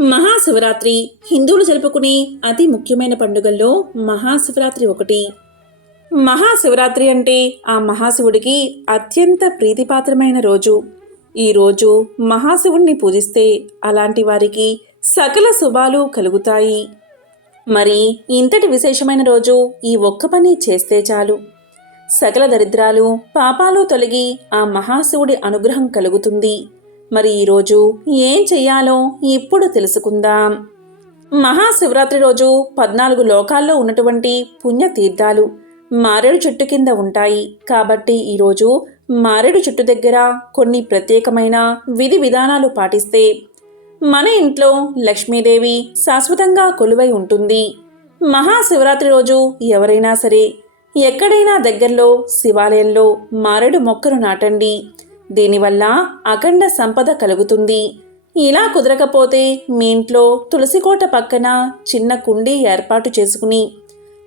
మహాశివరాత్రి హిందువులు జరుపుకునే అతి ముఖ్యమైన పండుగల్లో మహాశివరాత్రి ఒకటి. మహాశివరాత్రి అంటే ఆ మహాశివుడికి అత్యంత ప్రీతిపాత్రమైన రోజు. ఈ రోజు మహాశివుణ్ణి పూజిస్తే అలాంటి వారికి సకల శుభాలు కలుగుతాయి. మరి ఇంతటి విశేషమైన రోజు ఈ ఒక్క పని చేస్తే చాలు. సకల దరిద్రాలు పాపాలు తొలగి ఆ మహాశివుడి అనుగ్రహం కలుగుతుంది. మరి ఈరోజు ఏం చెయ్యాలో ఇప్పుడు తెలుసుకుందాం. మహాశివరాత్రి రోజు పద్నాలుగు లోకాల్లో ఉన్నటువంటి పుణ్యతీర్థాలు మారేడు చెట్టు కింద ఉంటాయి. కాబట్టి ఈరోజు మారేడు చెట్టు దగ్గర కొన్ని ప్రత్యేకమైన విధి విధానాలు పాటిస్తే మన ఇంట్లో లక్ష్మీదేవి శాశ్వతంగా కొలువై ఉంటుంది. మహాశివరాత్రి రోజు ఎవరైనా సరే ఎక్కడైనా దగ్గరలో శివాలయంలో మారేడు మొక్కను నాటండి. దీనివల్ల అఖండ సంపద కలుగుతుంది. ఇలా కుదరకపోతే మీ ఇంట్లో తులసికోట పక్కన చిన్న కుండీ ఏర్పాటు చేసుకుని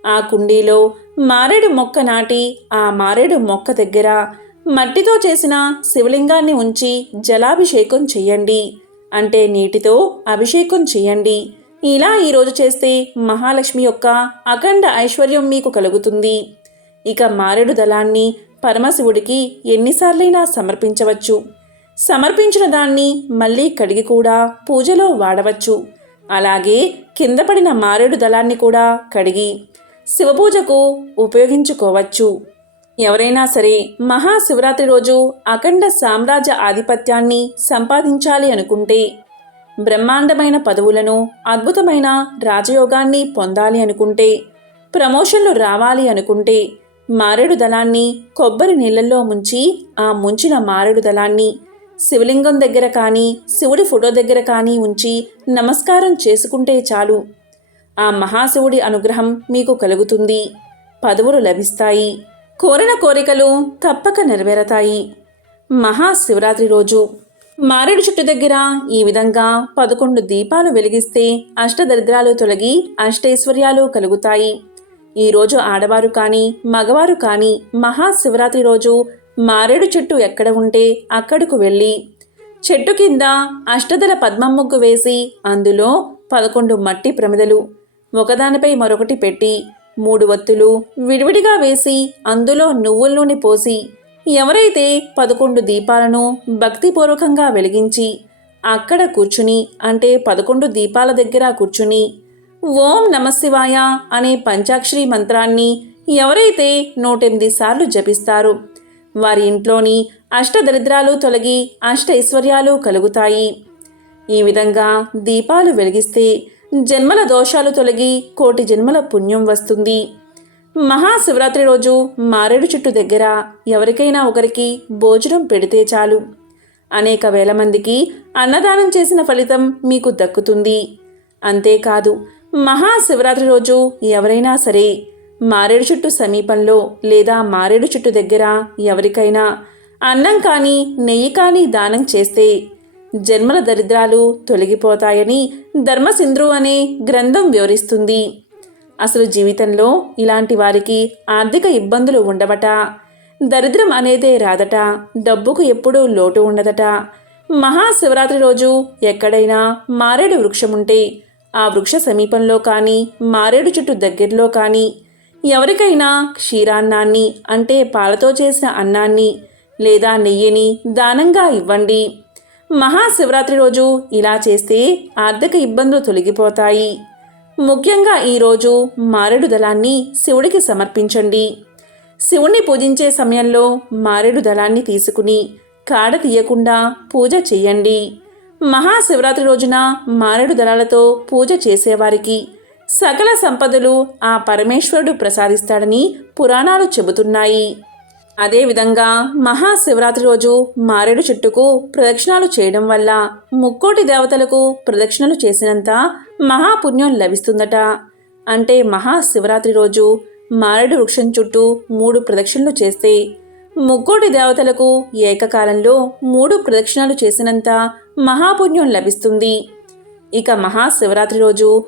ఆ కుండీలో మారేడు మొక్క నాటి ఆ మారేడు మొక్క దగ్గర మట్టితో చేసిన శివలింగాన్ని ఉంచి జలాభిషేకం చెయ్యండి. అంటే నీటితో అభిషేకం చెయ్యండి. ఇలా ఈరోజు చేస్తే మహాలక్ష్మి యొక్క అఖండ ఐశ్వర్యం మీకు కలుగుతుంది. ఇక మారేడు దళాన్ని పరమశివుడికి ఎన్నిసార్లైనా సమర్పించవచ్చు. సమర్పించిన దాన్ని మళ్ళీ కడిగి కూడా పూజలో వాడవచ్చు. అలాగే కింద పడిన మారేడు దళాన్ని కూడా కడిగి శివపూజకు ఉపయోగించుకోవచ్చు. ఎవరైనా సరే మహాశివరాత్రి రోజు అఖండ సామ్రాజ్య ఆధిపత్యాన్ని సంపాదించాలి అనుకుంటే బ్రహ్మాండమైన పదవులను అద్భుతమైన రాజయోగాన్ని పొందాలి అనుకుంటే ప్రమోషన్లు రావాలి అనుకుంటే మారేడు దళాన్ని కొబ్బరి నీళ్ళల్లో ముంచి ఆ ముంచిన మారేడు దళాన్ని శివలింగం దగ్గర కానీ శివుడి ఫోటో దగ్గర కానీ ఉంచి నమస్కారం చేసుకుంటే చాలు. ఆ మహాశివుడి అనుగ్రహం మీకు కలుగుతుంది. పదవులు లభిస్తాయి. కోరిన కోరికలు తప్పక నెరవేరతాయి. మహాశివరాత్రి రోజు. మారేడు చుట్టు దగ్గర ఈ విధంగా పదకొండు దీపాలు వెలిగిస్తే అష్టదరిద్రాలు తొలగి అష్టైశ్వర్యాలు కలుగుతాయి. ఈరోజు ఆడవారు కానీ మగవారు కానీ మహాశివరాత్రి రోజు మారేడు చెట్టు ఎక్కడ ఉంటే అక్కడకు వెళ్ళి చెట్టు కింద అష్టదల పద్మం ముగ్గు వేసి అందులో పదకొండు మట్టి ప్రమిదలు ఒకదానిపై మరొకటి పెట్టి మూడు వత్తులు విడివిడిగా వేసి అందులో నువ్వుల నూనె పోసి ఎవరైతే పదకొండు దీపాలను భక్తిపూర్వకంగా వెలిగించి అక్కడ కూర్చుని అంటే పదకొండు దీపాల దగ్గర కూర్చుని ఓం నమశివాయ అనే పంచాక్షరి మంత్రాన్ని ఎవరైతే నూటెనిమిది సార్లు జపిస్తారు వారి ఇంట్లోని అష్టదరిద్రాలు తొలగి అష్ట ఐశ్వర్యాలు కలుగుతాయి. ఈ విధంగా దీపాలు వెలిగిస్తే జన్మల దోషాలు తొలగి కోటి జన్మల పుణ్యం వస్తుంది. మహాశివరాత్రి రోజు మారేడు చెట్టు దగ్గర ఎవరికైనా ఒకరికి భోజనం పెడితే చాలు. అనేక వేల మందికి అన్నదానం చేసిన ఫలితం మీకు దక్కుతుంది. అంతేకాదు మహాశివరాత్రి రోజు ఎవరైనా సరే మారేడు చెట్టు సమీపంలో లేదా మారేడు చెట్టు దగ్గర ఎవరికైనా అన్నం కానీ నెయ్యి కానీ దానం చేస్తే జన్మల దరిద్రాలు తొలగిపోతాయని ధర్మసింధ్రు అనే గ్రంథం వివరిస్తుంది. అసలు జీవితంలో ఇలాంటి వారికి ఆర్థిక ఇబ్బందులు ఉండవట దరిద్రం అనేదే రాదట డబ్బుకు ఎప్పుడూ లోటు ఉండదట. మహాశివరాత్రి రోజు ఎక్కడైనా మారేడు వృక్షముంటే ఆ వృక్ష సమీపంలో కానీ మారేడు చుట్టు దగ్గరలో కానీ ఎవరికైనా క్షీరాన్నాన్ని అంటే పాలతో చేసిన అన్నాన్ని లేదా నెయ్యిని దానంగా ఇవ్వండి. మహాశివరాత్రి రోజు ఇలా చేస్తే ఆర్థిక ఇబ్బందులు తొలగిపోతాయి. ముఖ్యంగా ఈరోజు మారేడు దళాన్ని శివుడికి సమర్పించండి. శివుణ్ణి పూజించే సమయంలో మారేడు దళాన్ని తీసుకుని కాడ తీయకుండా పూజ చెయ్యండి మహాశివరాత్రి రోజున మారేడు దళాలతో పూజ చేసేవారికి సకల సంపదలు ఆ పరమేశ్వరుడు ప్రసాదిస్తాడని పురాణాలు చెబుతున్నాయి. అదేవిధంగా మహాశివరాత్రి రోజు మారేడు చెట్టుకు ప్రదక్షిణాలు చేయడం వల్ల ముక్కోటి దేవతలకు ప్రదక్షిణలు చేసినంత మహాపుణ్యం లభిస్తుందట. అంటే మహాశివరాత్రి రోజు మారేడు వృక్షం చుట్టూ మూడు ప్రదక్షిణలు చేస్తే ముక్కోటి దేవతలకు ఏకకాలంలో మూడు ప్రదక్షిణాలు చేసినంత మహాపుణ్యం లభిస్తుంది. ఇక మహాశివరాత్రి రోజు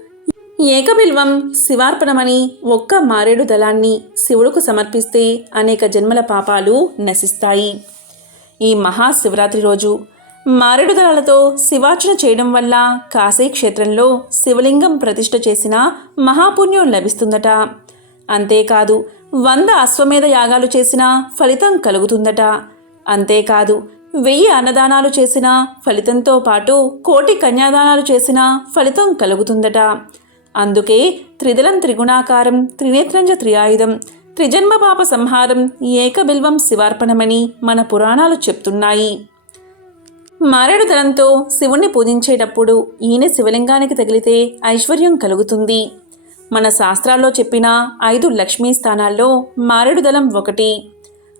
ఏకబిల్వం శివార్పణమని ఒక్క మారేడు దళాన్ని శివుడుకు సమర్పిస్తే అనేక జన్మల పాపాలు నశిస్తాయి. ఈ మహాశివరాత్రి రోజు మారేడు దళాలతో శివార్చన చేయడం వల్ల కాశీ క్షేత్రంలో శివలింగం ప్రతిష్ఠ చేసిన మహాపుణ్యం లభిస్తుందట. అంతేకాదు వంద అశ్వమేధ యాగాలు చేసిన ఫలితం కలుగుతుందట. అంతేకాదు వెయ్యి అన్నదానాలు చేసిన ఫలితంతో పాటు కోటి కన్యాదానాలు చేసిన ఫలితం కలుగుతుందట. అందుకే త్రిదలం త్రిగుణాకారం త్రినేత్రంజ త్రియాయుధం త్రిజన్మ పాప సంహారం ఏకబిల్వం శివార్పణమని మన పురాణాలు చెప్తున్నాయి. మారేడు దళంతో శివుణ్ణి పూజించేటప్పుడు ఈయన శివలింగానికి తగిలితే ఐశ్వర్యం కలుగుతుంది. మన శాస్త్రాల్లో చెప్పిన ఐదు లక్ష్మీ స్థానాల్లో మారేడు దళం ఒకటి.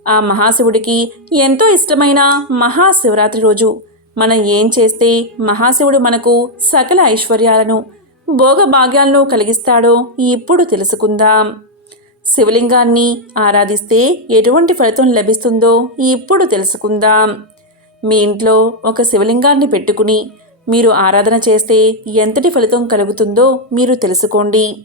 ఆ మహాశివుడికి ఎంతో ఇష్టమైన మహాశివరాత్రి రోజు. మనం ఏం చేస్తే మహాశివుడు మనకు సకల ఐశ్వర్యాలను భోగభాగ్యాలను కలిగిస్తాడో ఇప్పుడు తెలుసుకుందాం. శివలింగాన్ని ఆరాధిస్తే ఎటువంటి ఫలితం లభిస్తుందో ఇప్పుడు తెలుసుకుందాం. మీ ఇంట్లో ఒక శివలింగాన్ని పెట్టుకుని మీరు ఆరాధన చేస్తే ఎంతటి ఫలితం కలుగుతుందో మీరు తెలుసుకోండి.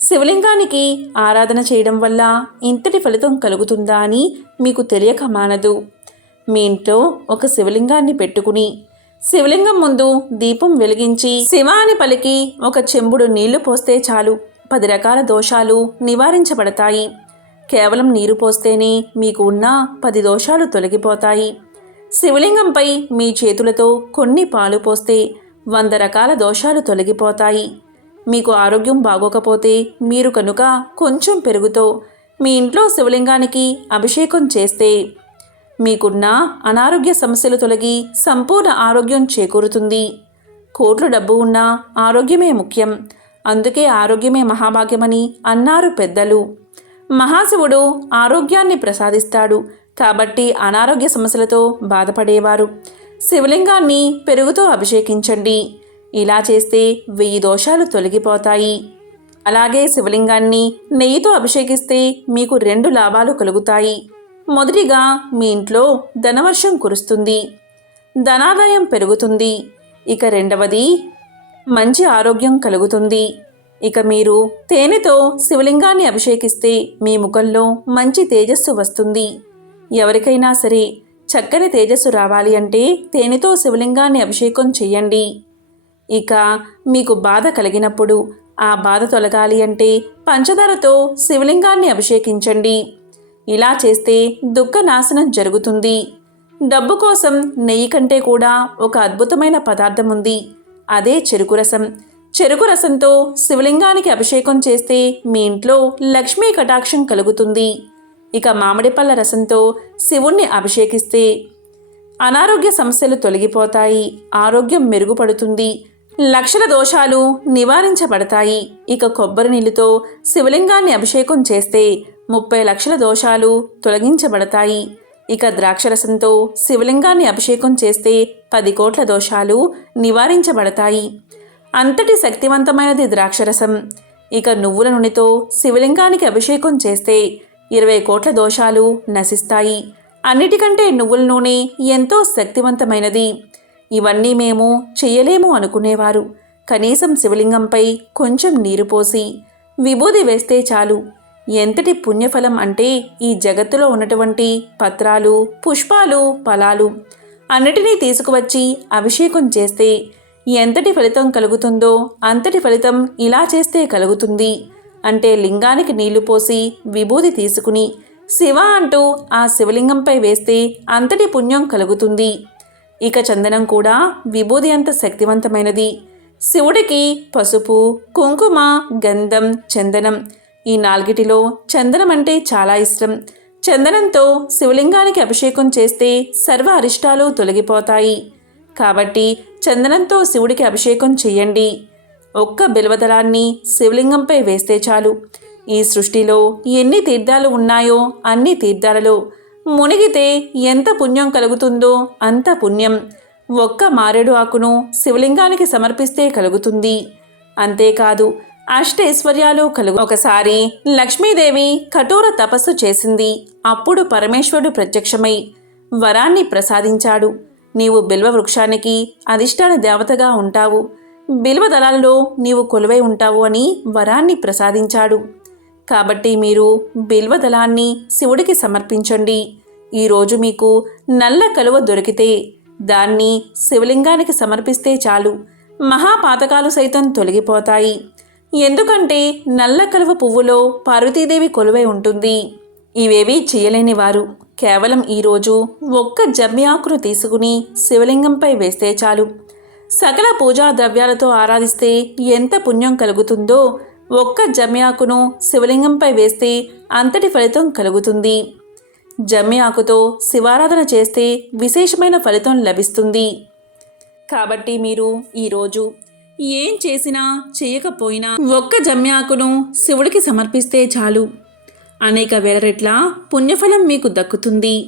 శివలింగానికి ఆరాధన చేయడం వల్ల ఇంతటి ఫలితం కలుగుతుందా అని మీకు తెలియక మానదు. మీ ఇంట్లో ఒక శివలింగాన్ని పెట్టుకుని శివలింగం ముందు దీపం వెలిగించి శివ అని పలికి ఒక చెంబుడు నీళ్ళు పోస్తే చాలు. పది రకాల దోషాలు నివారించబడతాయి. కేవలం నీరు పోస్తేనే మీకు ఉన్న పది దోషాలు తొలగిపోతాయి. శివలింగంపై మీ చేతులతో కొన్ని పాలు పోస్తే వంద రకాల దోషాలు తొలగిపోతాయి. మీకు ఆరోగ్యం బాగోకపోతే మీరు కనుక కొంచెం పెరుగుతో మీ ఇంట్లో శివలింగానికి అభిషేకం చేస్తే మీకున్న అనారోగ్య సమస్యలు తొలగి సంపూర్ణ ఆరోగ్యం చేకూరుతుంది. కోట్లు డబ్బు ఉన్నా ఆరోగ్యమే ముఖ్యం. అందుకే ఆరోగ్యమే మహాభాగ్యమని అన్నారు పెద్దలు. మహాశివుడు ఆరోగ్యాన్ని ప్రసాదిస్తాడు. కాబట్టి అనారోగ్య సమస్యలతో బాధపడేవారు. శివలింగాన్ని పెరుగుతో అభిషేకించండి. ఇలా చేస్తే వెయ్యి దోషాలు తొలగిపోతాయి. అలాగే శివలింగాన్ని నెయ్యితో అభిషేకిస్తే మీకు రెండు లాభాలు కలుగుతాయి. మొదటిగా మీ ఇంట్లో ధనవర్షం కురుస్తుంది. ధనాదాయం పెరుగుతుంది. ఇక రెండవది మంచి ఆరోగ్యం కలుగుతుంది. ఇక మీరు తేనెతో శివలింగాన్ని అభిషేకిస్తే మీ ముఖంలో మంచి తేజస్సు వస్తుంది. ఎవరికైనా సరే చక్కని తేజస్సు రావాలి అంటే తేనెతో శివలింగాన్ని అభిషేకం చెయ్యండి ఇక మీకు బాధ కలిగినప్పుడు ఆ బాధ తొలగాలి అంటే పంచదారతో శివలింగాన్ని అభిషేకించండి. ఇలా చేస్తే దుఃఖ నాశనం జరుగుతుంది. డబ్బు కోసం నెయ్యి కంటే కూడా ఒక అద్భుతమైన పదార్థం ఉంది. అదే చెరుకు రసం. చెరుకు రసంతో శివలింగానికి అభిషేకం చేస్తే మీ ఇంట్లో లక్ష్మీ కటాక్షం కలుగుతుంది. ఇక మామిడి పళ్ళ రసంతో శివుణ్ణి అభిషేకిస్తే అనారోగ్య సమస్యలు తొలగిపోతాయి. ఆరోగ్యం మెరుగుపడుతుంది. లక్షల దోషాలు నివారించబడతాయి. ఇక కొబ్బరి నీళ్ళతో శివలింగాన్ని అభిషేకం చేస్తే ముప్పై లక్షల దోషాలు తొలగించబడతాయి. ఇక ద్రాక్షరసంతో శివలింగాన్ని అభిషేకం చేస్తే పది కోట్ల దోషాలు నివారించబడతాయి. అంతటి శక్తివంతమైనది ద్రాక్షరసం. ఇక నువ్వుల నూనెతో శివలింగానికి అభిషేకం చేస్తే ఇరవై కోట్ల దోషాలు నశిస్తాయి. అన్నిటికంటే నువ్వుల నూనె ఎంతో శక్తివంతమైనది. ఇవన్నీ మేము చెయ్యలేము అనుకునేవారు. కనీసం శివలింగంపై కొంచెం నీరు పోసి విభూది వేస్తే చాలు. ఎంతటి పుణ్యఫలం అంటే ఈ జగత్తులో ఉన్నటువంటి పత్రాలు పుష్పాలు ఫలాలు. అన్నిటినీ తీసుకువచ్చి అభిషేకం చేస్తే ఎంతటి ఫలితం కలుగుతుందో అంతటి ఫలితం ఇలా చేస్తే కలుగుతుంది. అంటే లింగానికి నీళ్ళు పోసి విభూది తీసుకుని శివ అంటూ ఆ శివలింగంపై వేస్తే అంతటి పుణ్యం కలుగుతుంది. ఇక చందనం కూడా విభూది అంత శక్తివంతమైనది. శివుడికి పసుపు కుంకుమ గంధం చందనం ఈ నాలుగిటిలో చందనం అంటే చాలా ఇష్టం. చందనంతో శివలింగానికి అభిషేకం చేస్తే సర్వ అరిష్టాలు తొలగిపోతాయి. కాబట్టి చందనంతో శివుడికి అభిషేకం చెయ్యండి ఒక్క బిల్వదళాన్ని శివలింగంపై వేస్తే చాలు. ఈ సృష్టిలో ఎన్ని తీర్థాలు ఉన్నాయో అన్ని తీర్థాలలో మునిగితే ఎంత పుణ్యం కలుగుతుందో అంత పుణ్యం. ఒక్క మారేడు ఆకును శివలింగానికి సమర్పిస్తే కలుగుతుంది. అంతేకాదు అష్టైశ్వర్యాలు కలుగు. ఒకసారి లక్ష్మీదేవి కఠోర తపస్సు చేసింది. అప్పుడు పరమేశ్వరుడు ప్రత్యక్షమై వరాన్ని ప్రసాదించాడు. నీవు బిల్వ వృక్షానికి అధిష్టాన దేవతగా ఉంటావు. బిల్వ దళాల్లో నీవు కొలువై ఉంటావు అని వరాన్ని ప్రసాదించాడు. కాబట్టి మీరు బిల్వ దళాన్ని శివుడికి సమర్పించండి. ఈరోజు మీకు నల్ల కలువ దొరికితే దాన్ని శివలింగానికి సమర్పిస్తే చాలు. మహాపాతకాలు సైతం తొలగిపోతాయి. ఎందుకంటే నల్ల కలువ పువ్వులో పార్వతీదేవి కొలువై ఉంటుంది. ఇవేవీ చేయలేని వారు. కేవలం ఈరోజు ఒక్క జమ్మి ఆకును తీసుకుని శివలింగంపై వేస్తే చాలు. సకల పూజా ద్రవ్యాలతో ఆరాధిస్తే ఎంత పుణ్యం కలుగుతుందో ఒక్క జమ్యాకును ఆకును శివలింగంపై వేస్తే అంతటి ఫలితం కలుగుతుంది. జమ్యాకుతో ఆకుతో శివారాధన చేస్తే విశేషమైన ఫలితం లభిస్తుంది. కాబట్టి మీరు ఈరోజు ఏం చేసినా చేయకపోయినా ఒక్క జమ్మి ఆకును శివుడికి సమర్పిస్తే చాలు. అనేక వేల రెట్ల పుణ్యఫలం మీకు దక్కుతుంది.